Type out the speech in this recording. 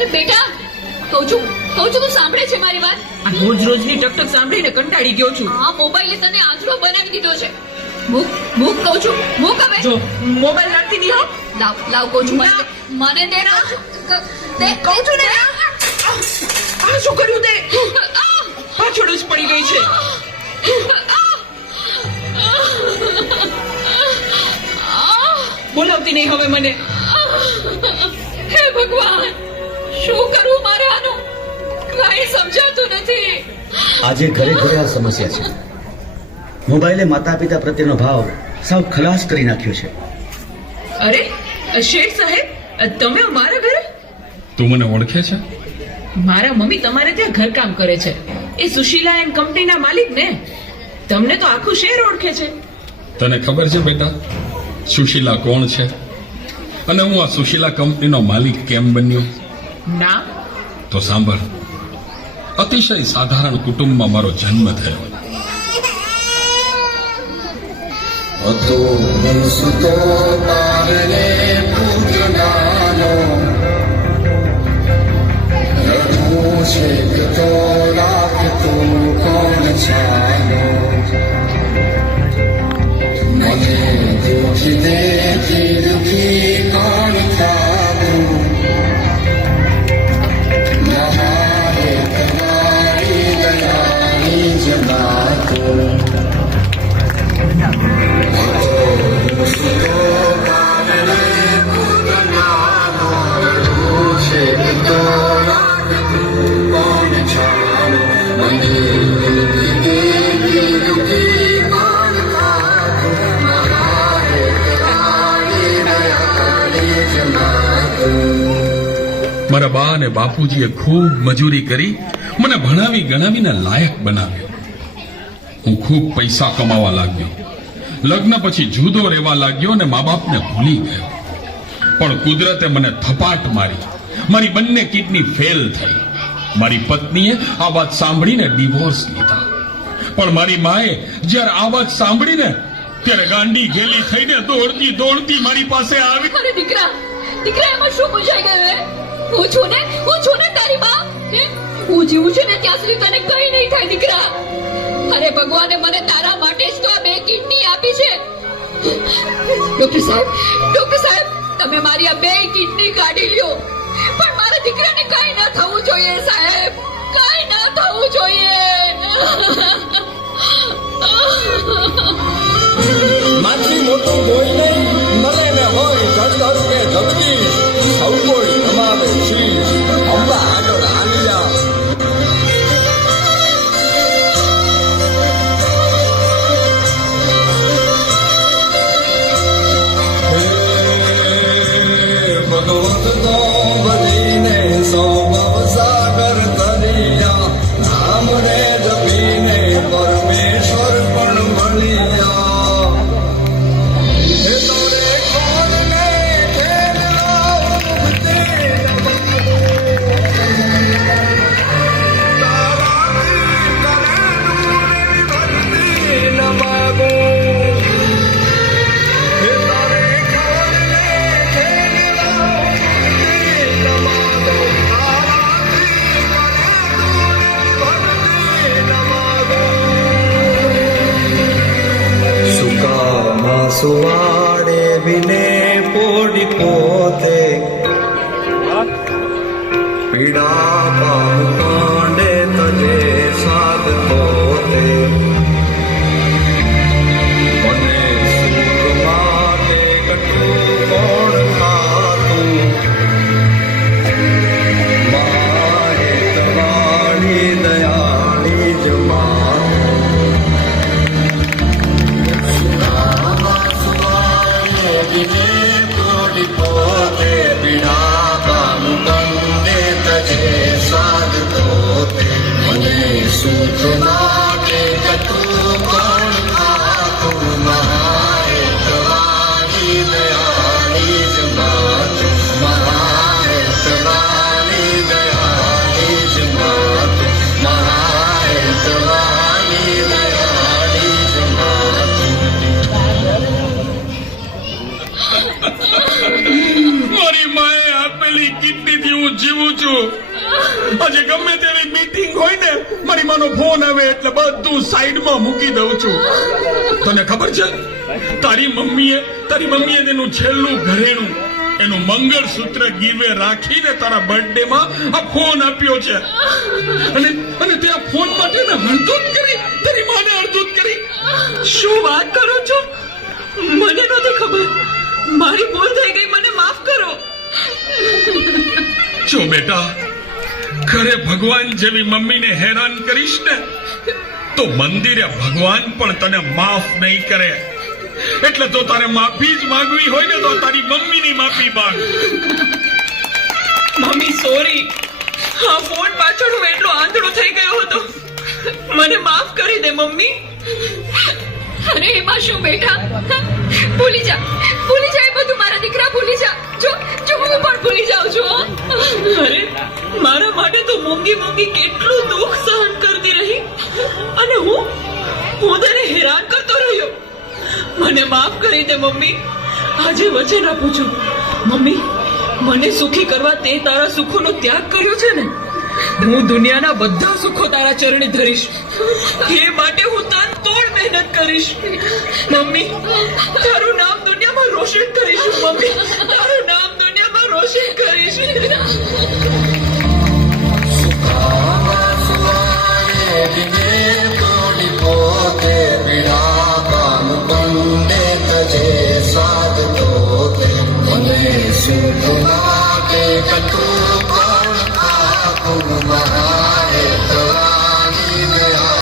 અરે બેટા, કહું છું તું સાંભળે છે મારી વાત? આ રોજ રોજની ટકટક સાંભળીને કંટાળી ગયો છું. આ મોબાઈલે તને આંધળો બનાવી દીધો છે. મૂક કહું છું, મૂક હવે. જો મોબાઈલ રાખતી નહીં હો. લાવ કહું છું, મને દે ના. કહું છું ને. આ શું કર્યું તે? પાછળ જ પડી ગઈ છે. બોલાવતી નહીં હવે મને. હે ભગવાન, શું કરું મારે આનું? કાંઈ સમજાતું નથી. આજે ઘરે ઘરે આ સમસ્યા છે. મોબાઈલે માતા પિતા પ્રત્યેનો ભાવ સાવ ખલાસ કરી નાખ્યો છે. અરે શેઠ સાહેબ, તમે અમારા ઘરે? તું મને ઓળખે છે? મારા મમ્મી તમારે ત્યાં ઘરકામ કરે છે. એ સુશીલા એન્ડ કંપનીના માલિક ને. તમને તો આખું શહેર ઓળખે છે. તને ખબર છે બેટા સુશીલા કોણ છે અને હું આ સુશીલા કંપનીનો માલિક કેમ બન્યો? ના. તો સાંભળ. અતિશય સાધારણ કુટુંબમાં મારો જન્મ થયો. હતો સુતો તારને પૂજનાનો રઘુ છે તો રાખતું કોણ છાનો મને દુઃખી દેખી દુઃખી કોણ થાતું નહારે તમારી દયાની જમાતું મારા બા અને બાપુજીએ ખૂબ મજૂરી કરી મને ભણાવી ગણાવીને લાયક બનાવ્યો. હું ખૂબ પૈસા કમાવા લાગ્યો. લગ્ન પછી જુદો રહેવા લાગ્યો અને મા બાપને ભૂલી ગયો. પણ કુદરતે મને થપાટ મારી. મારી બંને કિડની ફેલ થઈ. મારી પત્નીએ આ વાત સાંભળીને ડિવોર્સ લીધા. પણ મારી માએ જ્યારે આ વાત સાંભળીને ત્યારે ગાંડી ઘેલી થઈને દોડતી દોડતી મારી પાસે આવી. અરે દીકરા એમાં શું પૂછાઈ ગયું હે? હું છું ને તારી બા. હું જીવું છું ને ત્યાં સુધી તને કઈ નહીં થાય દીકરા. અરે ભગવાને મને તારા માટે જ તો આ 2 કિડની આપી છે. ડોક્ટર સાહેબ, તમે મારી આ 2 કિડની કાઢી લ્યો. પણ મારા દીકરાને કઈ ના થવું જોઈએ સાહેબ, કઈ ના થવું જોઈએ. માથી મોટું કોઈ નહીં મળે ને હોય જગદર કે જગદીશ સૌ કોઈ તમારે શીશ અંબા આગળ હાલી જા. ભગવત તો બદીને સૌ ભવસાગર તરિયા નામ રે જપીને પરમેશ્વર પણ મળ્યા. હે તોરે કોણને ખેલવા ઉગતે તારાથી કરે દૂર ભક્તિ ન માગો. હે તારે કોણને ખેલવા ઉગતે ન માગો. તારાથી કરે દૂર ભક્તિ ન માગો. સુકામાં સુવાડે વિને પોડી પોતે પીડા પામ કાંડે તજે સાદ પોતે મને સુખ માટે કટું કોણ ખાતું મારે તમારી દયાળી જમા. પોતે પીડા પામ કંદે તજે સાદ પોતે મને સુખ માટે કટું કોણ ખાતું મહારે તમારી દયાળી જમાત. મહારે તમારી દયાળી જમાત. મહારે તમારી દયાળી જમાત. મારી માએ આપેલી માની કિડનીથી હું જીવું છું. આજે ગમે તેવી મીટિંગ હોય ને મારી માનો ફોન આવે એટલે બધું સાઈડમાં મૂકી દઉં છું. તને ખબર છે તારી મમ્મીએ તેનું છેલ્લું ઘરેણું એનું મંગળસૂત્ર ગીરવે રાખીને તારા બર્થડે માં આ ફોન આપ્યો છે. અને તે આ ફોન માટે ને હળદૂત કરી તારી માને હળદૂત કરી. શું વાત કરો છો? મને નથી ખબર. મારી ભૂલ થઈ ગઈ, મને માફ કરો. જો બેટા, ઘરે ભગવાન જેવી મમ્મીને હેરાન કરીશ ને તો મંદિરે ભગવાન પણ તને માફ નહીં કરે. એટલે તો તારે માફી જ માંગવી હોય ને તો તારી મમ્મીની માફી માંગ. મમ્મી સોરી, આ ફોન પાછળ હું એટલો આંધળો થઈ ગયો હતો. મને માફ કરી દે મમ્મી. અરે એમાં શું બેટા, ભૂલી જા એ બધું મારા દીકરા, ભૂલી જા. જો હું પણ ભૂલી જાઉં છું. હો. અરે મારા માટે તો મૂંગી કેટલું દુઃખ સહન કરતી રહી અને હું તને હેરાન કરતો રહ્યો. મને માફ કરી દે મમ્મી. આજે વચન આપું છું મમ્મી, મને સુખી કરવા તે તારા સુખોનો ત્યાગ કર્યો છે ને, હું દુનિયાના બધા સુખો તારા ચરણે ધરીશ. એ માટે હું તન તોડ મહેનત કરીશ. મમ્મી, તારું નામ દુનિયામાં રોશન કરીશું. મમ્મી, તારું નામ દુનિયામાં રોશન કરીશ. સુખ માટે કટુ કોણ